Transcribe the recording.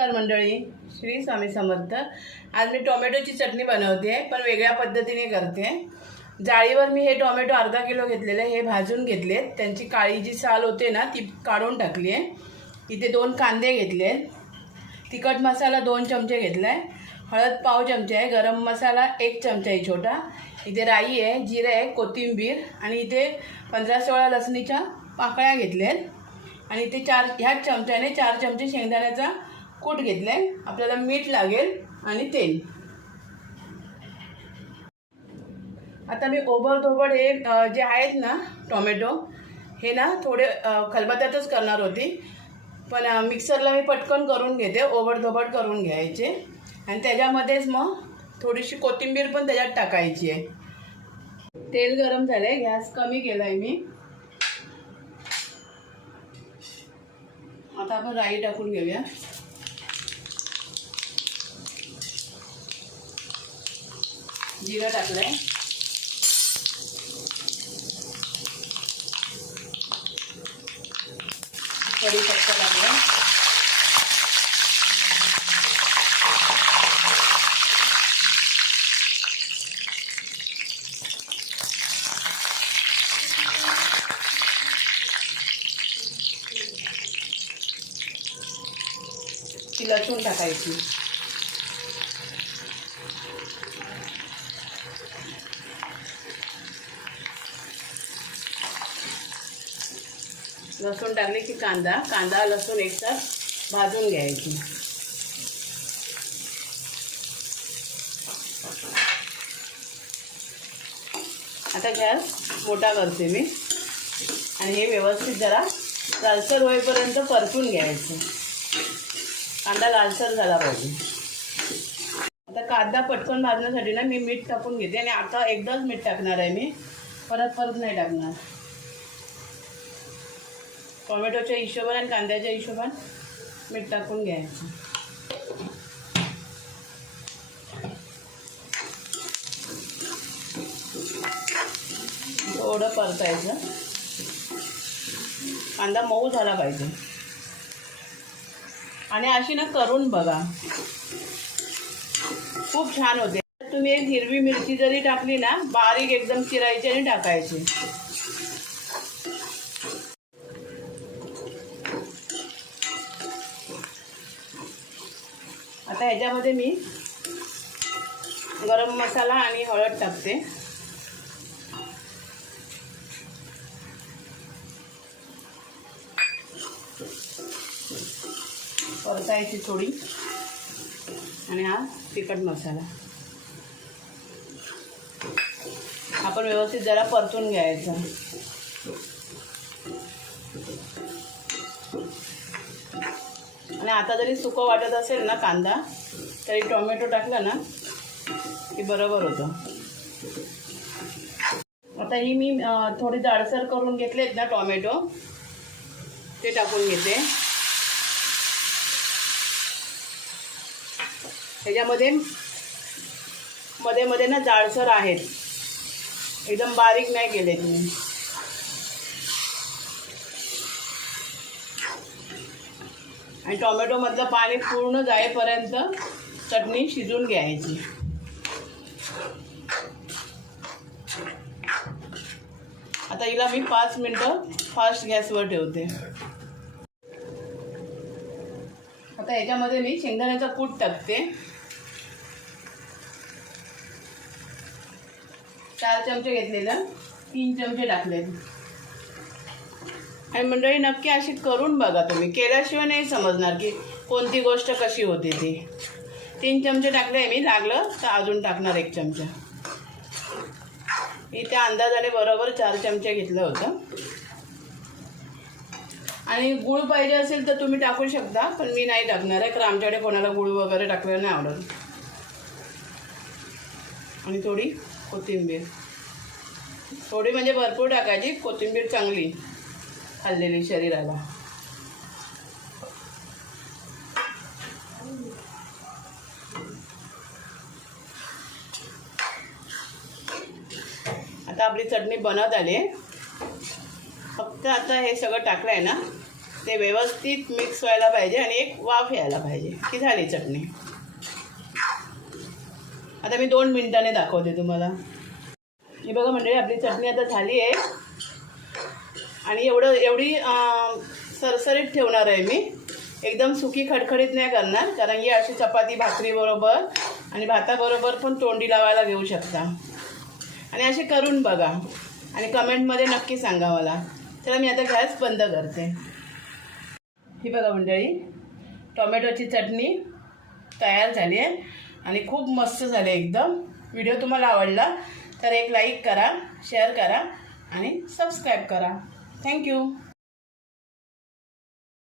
नमस्कार मंडळी. श्री स्वामी समर्थ. आज मी टोमॅटोची चटणी बनवते पण वेगळ्या पद्धतीने करते. जाळीवर मी हे टोमॅटो अर्धा किलो घेतलेले हे भाजून घेतले. त्यांची काळी जी साल होते ना ती काढून टाकली आहे. इथे दोन कांदे घेतले. तिखट मसाला दोन चमचे घेतला आहे हळद पाव चमचे आहे गरम मसाला एक चमचा आहे छोटा. इथे राई आहे जिरे आहे कोथिंबीर आणि इथे पंधरा सोळा लसणीच्या पाकळ्या घेतल्या आहेत आणि इथे चार ह्याच चमच्याने चार चमचे शेंगदाण्याचा कूट घेतलं आहे आपल्याला मीठ लागेल आणि तेल. आता मी ओबडधोबड हे जे आहेत ना टोमॅटो हे ना थोडे खलबत्यातच खलबत्त्यातच करणार होती. पण मिक्सरला मी पटकन करून घेते ओबडधोबड करून घ्यायचे. आणि त्याच्यामध्येच मग थोडीशी कोथिंबीर पण त्याच्यात टाकायची आहे. तेल गरम झालं आहे गॅस कमी केला आहे मी. आता आपण राई टाकून घेऊया. जिरं टाकलंय. कढीपत्ता टाकला ती लसूण टाकायची. लसूण टाकले की कांदा. कांदा लसूण एकसाथ भाजून घ्यायची. आता गॅस मोठा करते मी. आणि हे व्यवस्थित जरा लालसर होईपर्यंत परतून घ्यायचं. कांदा लालसर झाला पाहिजे. कांदा पटकन भाजण्यासाठी ना मी मीठ टाकून घेते आणि आता एकदाच मीठ टाकणार आहे मी. परत परत नाही टाकणार. टोमॅटोच्या हिशोबाने आणि कांद्याच्या हिशोबाने मीठ टाकून घ्यायचं. थोडं परतायचं. कांदा मऊ झाला पाहिजे. आणि अशी ना करून बघा. खूप छान होते. तुम्ही एक हिरवी मिरची जरी टाकली ना बारीक एकदम चिरायची आणि टाकायची. आता ह्याच्यामध्ये मी गरम मसाला आणि हळद टाकते. परतायची थोडी. आणि हा तिखट मसाला. आपण व्यवस्थित जरा परतून घ्यायचं. आणि आता जरी सुकं वाटत असेल ना कांदा तरी टोमॅटो टाकला ना की बरोबर होतं. आता ही मी थोडी जाडसर करून घेतलेत ना टोमॅटो ते टाकून घेते. ह्याच्यामध्ये मध्ये मध्ये ना जाडसर आहेत. एकदम बारीक नाही केले तुम्ही. आणि टोमॅटोमधलं पाणी पूर्ण जाईपर्यंत चटणी शिजून घ्यायची. आता हिला मी पाच मिनटं फास्ट गॅसवर ठेवते. आता याच्यामध्ये मी शेंगदाण्याचा कूट टाकते. चार चमचे घेतलेलं तीन चमचे टाकलेत. आणि मंडळी नक्की अशी करून बघा तुम्ही. केल्याशिवाय नाही समजणार की कोणती गोष्ट कशी होते ती. तीन चमचे टाकले मी लागलं तर अजून टाकणार एक चमचा. मी त्या अंदाजाने बरोबर चार चमचे घेतलं होतं. आणि गुळ पाहिजे असेल तर तुम्ही टाकू शकता पण मी नाही टाकणार आहे कारण आमच्याकडे कोणाला गुळ वगैरे टाकलेलं नाही आवडत. आणि थोडी कोथिंबीर. थोडी म्हणजे भरपूर टाकायची कोथिंबीर चांगली खाल्लेली शरीराला. आता आपली चटणी बनत आली. फक्त आता हे सगळं टाकलं आहे ना ते व्यवस्थित मिक्स व्हायला पाहिजे आणि एक वाफ यायला पाहिजे. की झाली चटणी? आता मी दोन मिनिटाने दाखवते तुम्हाला. ही बघा मंडळी आपली चटणी आता झाली आहे. आणि एवढं एवढी सरसरीत ठेवणार आहे मी. एकदम सुकी खडखडीत नाही करणार कारण की अशी चपाती भाकरीबरोबर आणि भाताबरोबर पण तोंडी लावायला घेऊ शकता. आणि असे करून बघा. आणि कमेंटमध्ये नक्की सांगा मला. चला मी आता गॅस बंद करते. ही बघा मंडळी टोमॅटोची चटणी तयार झाली आहे. आणि खूप मस्त झाले एकदम. व्हिडिओ तुम्हाला आवडला तर एक लाईक करा शेअर करा आणि सबस्क्राईब करा. थँक्यू